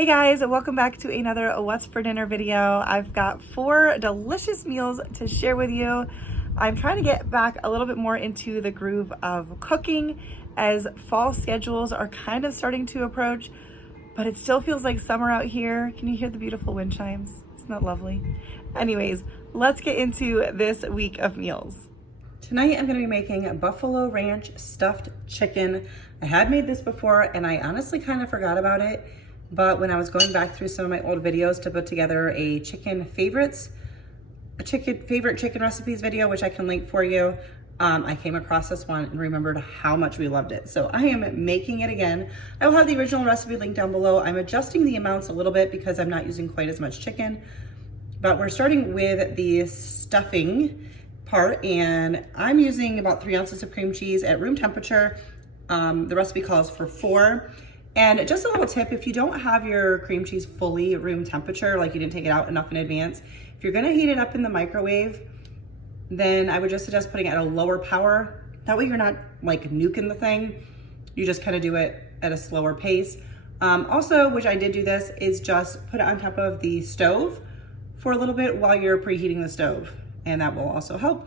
Hey guys, welcome back to another What's for Dinner video. I've got 4 delicious meals to share with you. I'm trying to get back a little bit more into the groove of cooking as fall schedules are kind of starting to approach, but it still feels like summer out here. Can you hear the beautiful wind chimes? Isn't that lovely? Anyways, let's get into this week of meals. Tonight I'm gonna be making buffalo ranch stuffed chicken. I had made this before and I honestly kind of forgot about it. But when I was going back through some of my old videos to put together a favorite chicken recipes video, which I can link for you, I came across this one and remembered how much we loved it. So I am making it again. I will have the original recipe linked down below. I'm adjusting the amounts a little bit because I'm not using quite as much chicken. But we're starting with the stuffing part, and I'm using about 3 ounces of cream cheese at room temperature. The recipe calls for 4. And just a little tip, if you don't have your cream cheese fully room temperature, like you didn't take it out enough in advance, if you're gonna heat it up in the microwave, then I would just suggest putting it at a lower power. That way you're not like nuking the thing. You just kind of do it at a slower pace. Also, which I did do this, is just put it on top of the stove for a little bit while you're preheating the stove. And that will also help.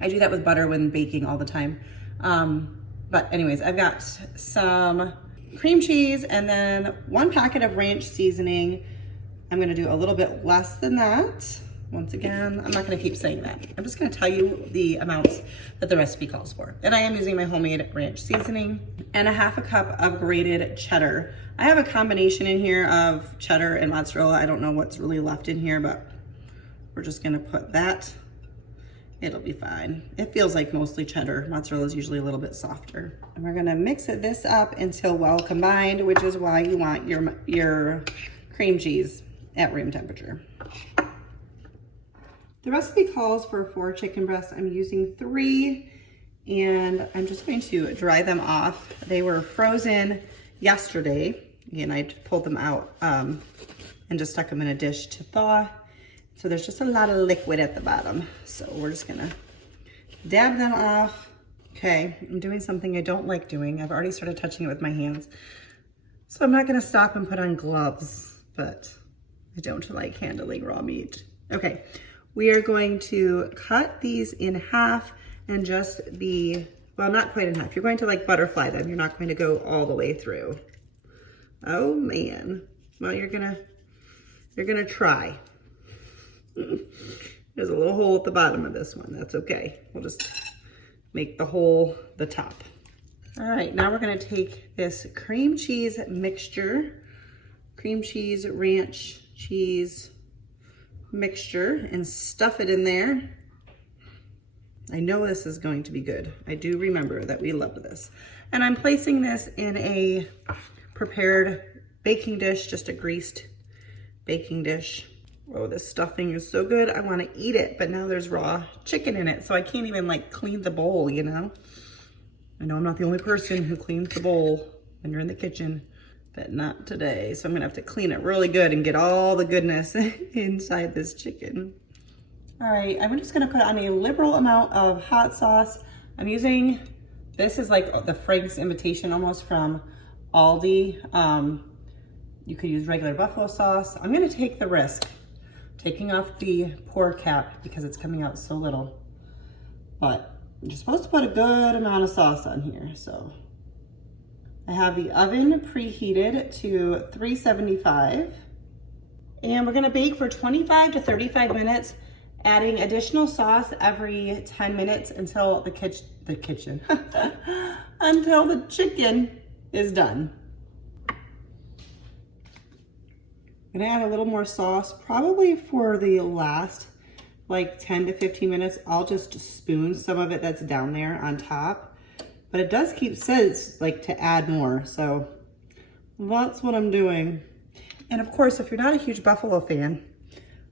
I do that with butter when baking all the time. But anyways, I've got some cream cheese and then 1 packet of ranch seasoning. I'm gonna do a little bit less than that. Once again, I'm not gonna keep saying that. I'm just gonna tell you the amounts that the recipe calls for. And I am using my homemade ranch seasoning and a 1/2 cup of grated cheddar. I have a combination in here of cheddar and mozzarella. I don't know what's really left in here, but we're just gonna put that. It'll be fine. It feels like mostly cheddar. Mozzarella is usually a little bit softer. And we're gonna mix this up until well combined, which is why you want your cream cheese at room temperature. The recipe calls for 4 chicken breasts. I'm using 3, and I'm just going to dry them off. They were frozen yesterday, and I pulled them out and just stuck them in a dish to thaw. So there's just a lot of liquid at the bottom. So we're just gonna dab them off. Okay, I'm doing something I don't like doing. I've already started touching it with my hands. So I'm not gonna stop and put on gloves, but I don't like handling raw meat. Okay, we are going to cut these in half and just well, not quite in half. You're going to like butterfly them. You're not going to go all the way through. Oh man, well, you're gonna try. There's a little hole at the bottom of this one. That's okay. We'll just make the hole the top. All right, now we're gonna take this cream cheese mixture, cream cheese, ranch cheese mixture, and stuff it in there. I know this is going to be good. I do remember that we loved this. And I'm placing this in a prepared baking dish, just a greased baking dish. Oh, this stuffing is so good. I want to eat it, but now there's raw chicken in it, so I can't even like clean the bowl, you know? I know I'm not the only person who cleans the bowl when you're in the kitchen, but not today. So I'm gonna have to clean it really good and get all the goodness inside this chicken. All right, I'm just gonna put on a liberal amount of hot sauce. I'm using, this is like the Frank's imitation almost from Aldi. You could use regular buffalo sauce. I'm gonna take the risk, taking off the pour cap because it's coming out so little. But you're supposed to put a good amount of sauce on here. So I have the oven preheated to 375. And we're gonna bake for 25 to 35 minutes, adding additional sauce every 10 minutes until until the chicken is done. I'm gonna add a little more sauce, probably for the last like 10 to 15 minutes. I'll just spoon some of it that's down there on top, but it does says like to add more. So that's what I'm doing. And of course, if you're not a huge buffalo fan,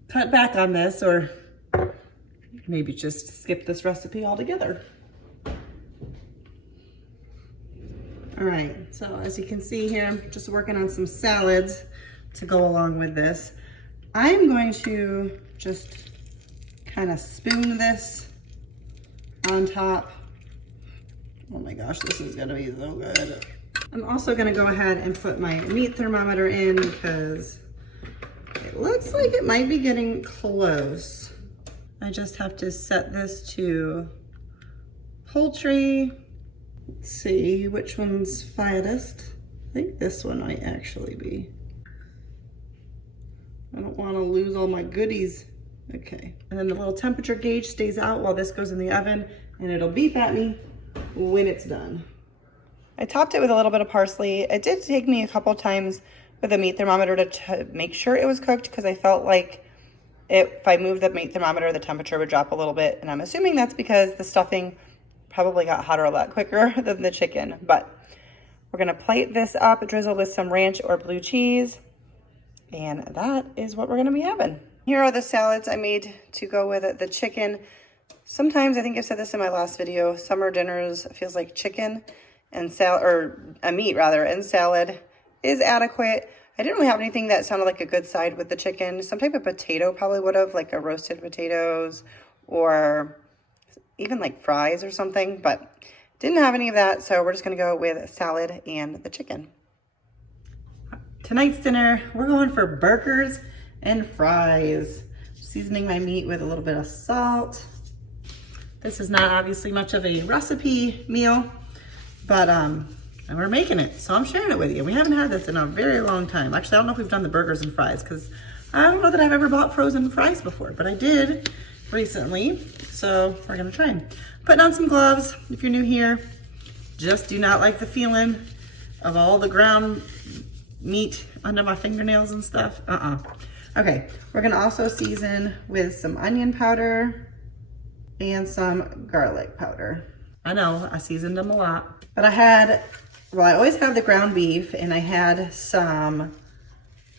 cut back on this, or maybe just skip this recipe altogether. All right, so as you can see here, I'm just working on some salads to go along with this. I'm going to just kind of spoon this on top. Oh my gosh, this is gonna be so good. I'm also gonna go ahead and put my meat thermometer in because it looks like it might be getting close. I just have to set this to poultry. Let's see which one's fattest. I think this one might actually be. I don't want to lose all my goodies. Okay, and then the little temperature gauge stays out while this goes in the oven, and it'll beep at me when it's done. I topped it with a little bit of parsley. It did take me a couple times with a meat thermometer to make sure it was cooked, because I felt like if I moved the meat thermometer, the temperature would drop a little bit, and I'm assuming that's because the stuffing probably got hotter a lot quicker than the chicken. But we're gonna plate this up, drizzle with some ranch or blue cheese, and that is what we're gonna be having. Here are the salads I made to go with the chicken. Sometimes, I think I said this in my last video, summer dinners feels like chicken and salad, or a meat rather, and salad is adequate. I didn't really have anything that sounded like a good side with the chicken. Some type of potato probably would have, like a roasted potatoes or even like fries or something, but didn't have any of that. So we're just gonna go with salad and the chicken. Tonight's dinner, we're going for burgers and fries. Seasoning my meat with a little bit of salt. This is not obviously much of a recipe meal, but and we're making it, so I'm sharing it with you. We haven't had this in a very long time. Actually, I don't know if we've done the burgers and fries, because I don't know that I've ever bought frozen fries before, but I did recently, so we're gonna try them. Putting on some gloves. If you're new here, just do not like the feeling of all the ground meat under my fingernails and stuff. Okay, we're gonna also season with some onion powder and some garlic powder. I know, I seasoned them a lot. But I always have the ground beef, and I had some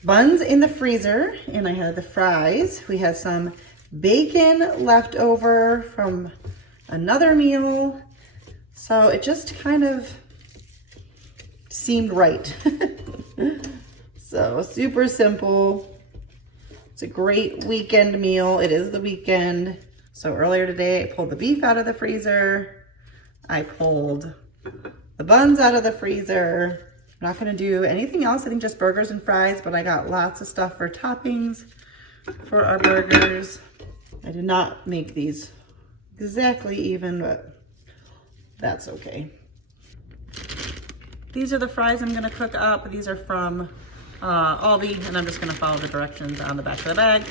buns in the freezer, and I had the fries. We had some bacon left over from another meal. So it just kind of seemed right. So super simple. It's a great weekend meal. It is the weekend. So earlier today, I pulled the beef out of the freezer. I pulled the buns out of the freezer. I'm not gonna do anything else. I think just burgers and fries, but I got lots of stuff for toppings for our burgers. I did not make these exactly even, but that's okay. These are the fries I'm gonna cook up. These are from Aldi, and I'm just gonna follow the directions on the back of the bag.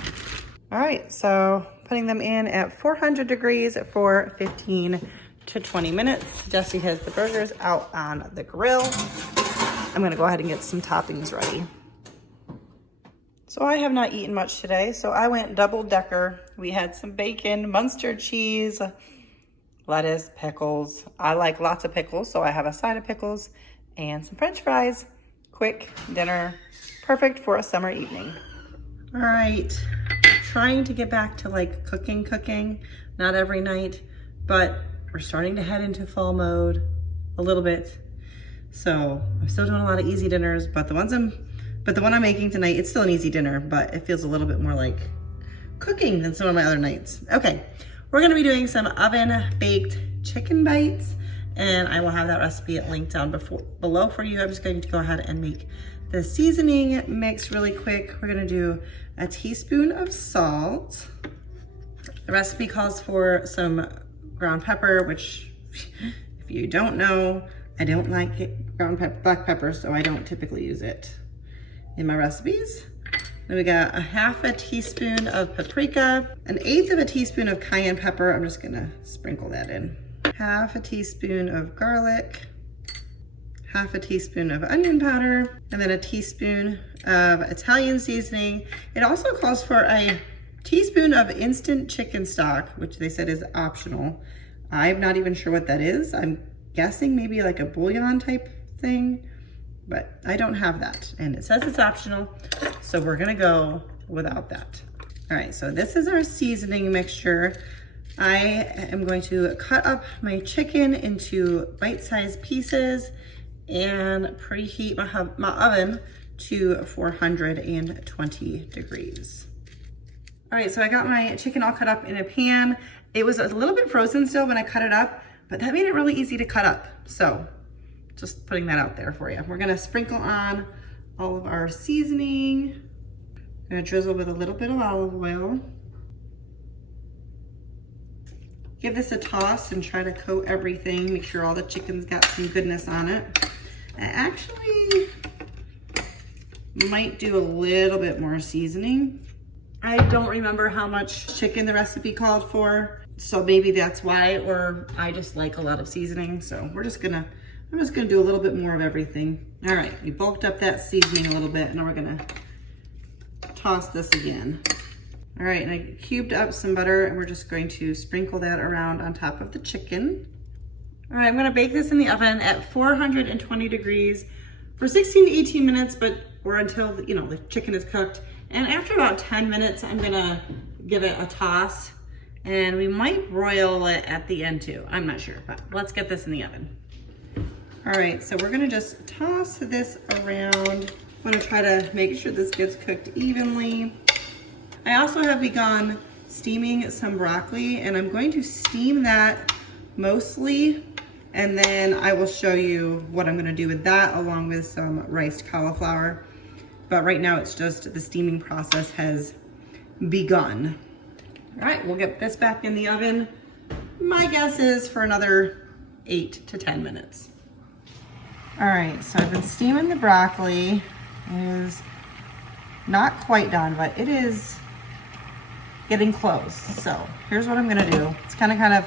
All right, so putting them in at 400 degrees for 15 to 20 minutes. Jesse has the burgers out on the grill. I'm gonna go ahead and get some toppings ready. So I have not eaten much today, so I went double decker. We had some bacon, Muenster cheese, lettuce, pickles. I like lots of pickles, so I have a side of pickles and some French fries. Quick dinner, perfect for a summer evening. All right, trying to get back to like cooking, not every night, but we're starting to head into fall mode a little bit. So I'm still doing a lot of easy dinners, but the one I'm making tonight, it's still an easy dinner, but it feels a little bit more like cooking than some of my other nights. Okay, we're gonna be doing some oven baked chicken bites, and I will have that recipe linked down below for you. I'm just going to go ahead and make the seasoning mix really quick. We're gonna do a teaspoon of salt. The recipe calls for some ground pepper, which if you don't know, I don't like black pepper, so I don't typically use it in my recipes. Then we got a half a teaspoon of paprika, 1/8 of a teaspoon of cayenne pepper. I'm just gonna sprinkle that in. Half a teaspoon of garlic, half a teaspoon of onion powder, and then a teaspoon of Italian seasoning. It also calls for a teaspoon of instant chicken stock, which they said is optional. I'm not even sure what that is. I'm guessing maybe like a bouillon type thing, but I don't have that. And it says it's optional, so we're gonna go without that. All right, so this is our seasoning mixture. I am going to cut up my chicken into bite-sized pieces and preheat my oven to 420 degrees. All right, so I got my chicken all cut up in a pan. It was a little bit frozen still when I cut it up, but that made it really easy to cut up. So Just putting that out there for you. We're gonna sprinkle on all of our seasoning. I'm gonna drizzle with a little bit of olive oil. Give this a toss and try to coat everything. Make sure all the chicken's got some goodness on it. I actually might do a little bit more seasoning. I don't remember how much chicken the recipe called for, so maybe that's why, or I just like a lot of seasoning. So I'm just gonna do a little bit more of everything. All right, we bulked up that seasoning a little bit, and now we're gonna toss this again. All right, and I cubed up some butter, and we're just going to sprinkle that around on top of the chicken. All right, I'm gonna bake this in the oven at 420 degrees for 16 to 18 minutes, or until the chicken is cooked. And after about 10 minutes, I'm gonna give it a toss, and we might broil it at the end too. I'm not sure, but let's get this in the oven. All right, so we're gonna just toss this around. I'm gonna try to make sure this gets cooked evenly. I also have begun steaming some broccoli, and I'm going to steam that mostly, and then I will show you what I'm gonna do with that along with some riced cauliflower. But right now it's just the steaming process has begun. All right, we'll get this back in the oven. My guess is for another 8 to 10 minutes. All right, so I've been steaming the broccoli. It is not quite done, but it is getting close. So here's what I'm gonna do. It's kind of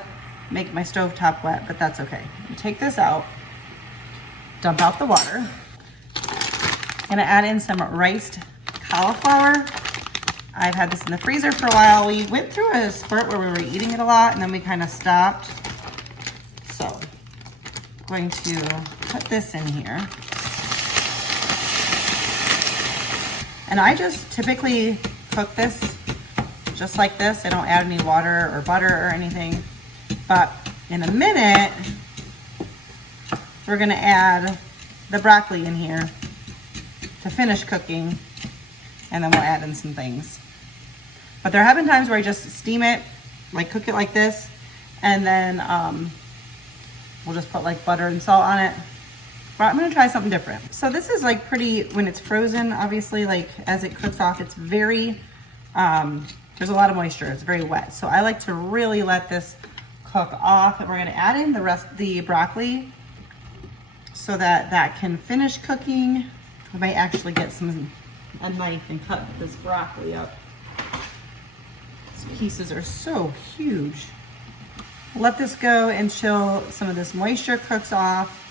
make my stovetop wet, but that's okay. You take this out, dump out the water. Gonna add in some riced cauliflower. I've had this in the freezer for a while. We went through a spurt where we were eating it a lot, and then we kind of stopped. So I'm going to put this in here. And I just typically cook this just like this. I don't add any water or butter or anything. But in a minute, we're gonna add the broccoli in here to finish cooking, and then we'll add in some things. But there have been times where I just steam it, like cook it like this, and then we'll just put like butter and salt on it. But I'm gonna try something different. So this is like pretty, when it's frozen, obviously, like as it cooks off, it's very, there's a lot of moisture, it's very wet. So I like to really let this cook off, and we're gonna add in the broccoli so that that can finish cooking. I might actually get a knife and cut this broccoli up. These pieces are so huge. Let this go until some of this moisture cooks off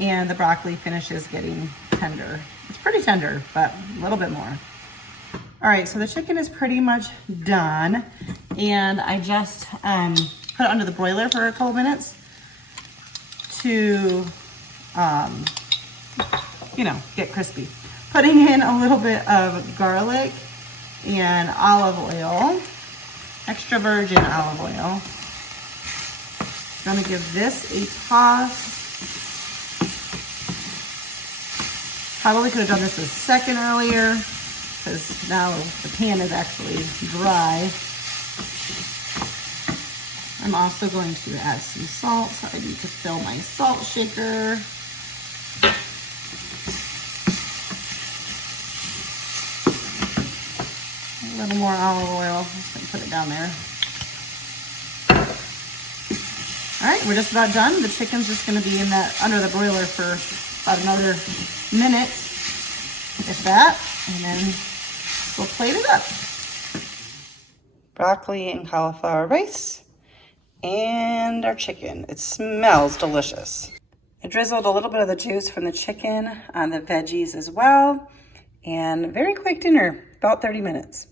and the broccoli finishes getting tender. It's pretty tender, but a little bit more. All right, so the chicken is pretty much done, and I just put it under the broiler for a couple minutes to, get crispy. Putting in a little bit of garlic and olive oil, extra virgin olive oil. I'm gonna give this a toss. Probably could have done this a second earlier, because now the pan is actually dry. I'm also going to add some salt, so I need to fill my salt shaker. A little more olive oil, just gonna put it down there. All right, we're just about done. The chicken's just gonna be in that under the broiler for about another minute, if that, and then we'll plate it up. Broccoli and cauliflower rice and our chicken. It smells delicious. I drizzled a little bit of the juice from the chicken on the veggies as well, and very quick dinner, about 30 minutes.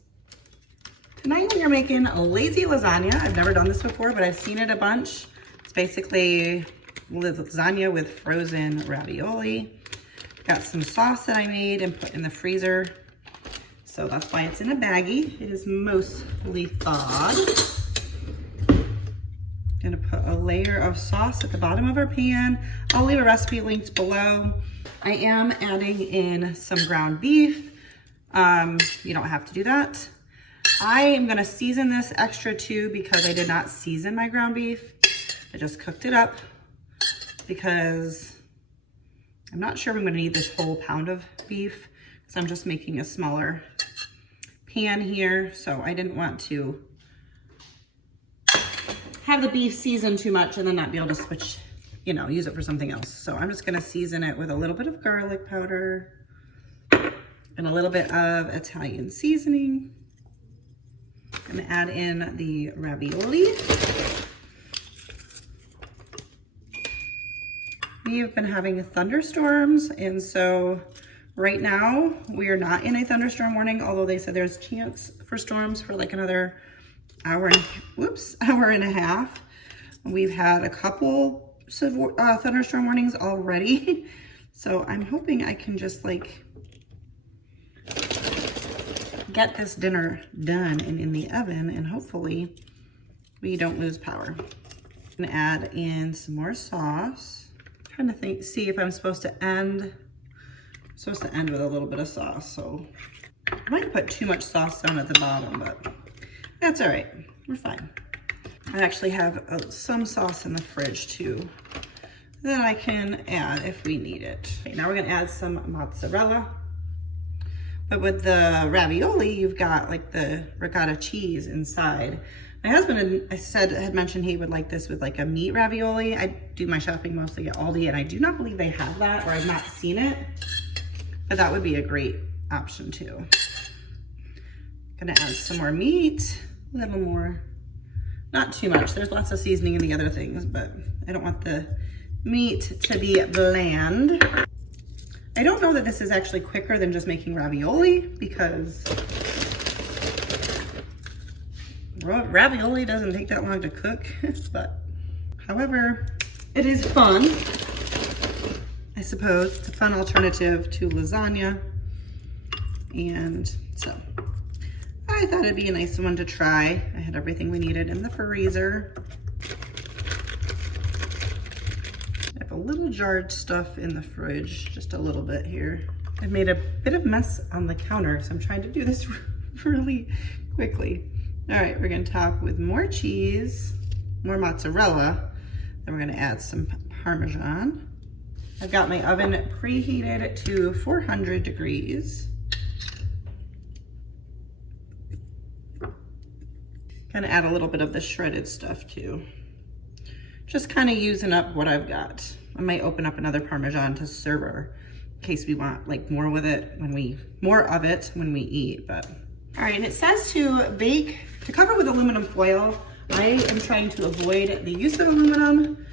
Tonight we are making a lazy lasagna. I've never done this before, but I've seen it a bunch. It's basically lasagna with frozen ravioli. Got some sauce that I made and put in the freezer. So that's why it's in a baggie. It is mostly thawed. Gonna put a layer of sauce at the bottom of our pan. I'll leave a recipe linked below. I am adding in some ground beef. You don't have to do that. I am gonna season this extra too because I did not season my ground beef. I just cooked it up because I'm not sure if I'm gonna need this whole pound of beef because I'm just making a smaller pan here. So I didn't want to have the beef seasoned too much and then not be able to switch, you know, use it for something else. So I'm just gonna season it with a little bit of garlic powder and a little bit of Italian seasoning. I'm gonna add in the ravioli. We've been having thunderstorms, and so right now we are not in a thunderstorm warning, although they said there's a chance for storms for like another hour and a half. We've had a couple thunderstorm warnings already. So I'm hoping I can just like get this dinner done and in the oven, and hopefully we don't lose power. I'm gonna add in some more sauce. I'm trying to see if I'm supposed to end with a little bit of sauce. So I might put too much sauce down at the bottom, but that's all right, we're fine. I actually have some sauce in the fridge too that I can add if we need it. Okay, now we're gonna add some mozzarella. But with the ravioli, you've got like the ricotta cheese inside. My husband had mentioned he would like this with like a meat ravioli. I do my shopping mostly at Aldi, and I do not believe they have that, or I've not seen it. But that would be a great option too. Gonna add some more meat, a little more, not too much. There's lots of seasoning in the other things, but I don't want the meat to be bland. I don't know that this is actually quicker than just making ravioli, because ravioli doesn't take that long to cook, but however, it is fun, I suppose. It's a fun alternative to lasagna, and so I thought it'd be a nice one to try. I had everything we needed in the freezer. I have a little jarred stuff in the fridge, just a little bit here. I've made a bit of mess on the counter, so I'm trying to do this really quickly. All right, we're gonna top with more cheese, more mozzarella, then we're gonna add some Parmesan. I've got my oven preheated to 400 degrees. Gonna add a little bit of the shredded stuff too. Just kind of using up what I've got. I might open up another Parmesan to serve in case we want like more of it when we eat, but. All right, and it says to cover with aluminum foil. I am trying to avoid the use of aluminum.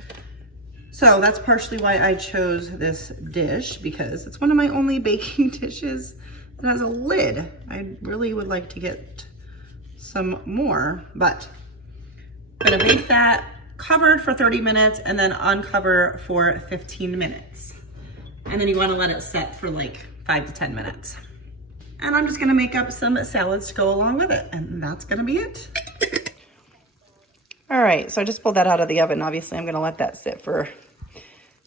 So that's partially why I chose this dish, because it's one of my only baking dishes that has a lid. I really would like to get some more, but I'm gonna bake that covered for 30 minutes and then uncover for 15 minutes. And then you wanna let it set for like 5 to 10 minutes. And I'm just gonna make up some salads to go along with it, and that's gonna be it. All right, so I just pulled that out of the oven. Obviously, I'm gonna let that sit for,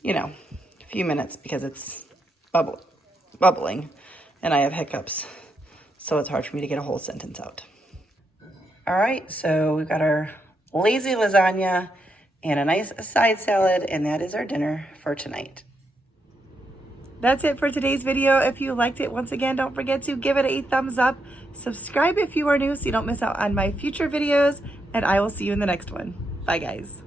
you know, a few minutes because it's bubbling, and I have hiccups, so it's hard for me to get a whole sentence out. All right, so we've got our lazy lasagna and a nice side salad, and that is our dinner for tonight. That's it for today's video. If you liked it, once again, don't forget to give it a thumbs up. Subscribe if you are new so you don't miss out on my future videos, and I will see you in the next one. Bye, guys.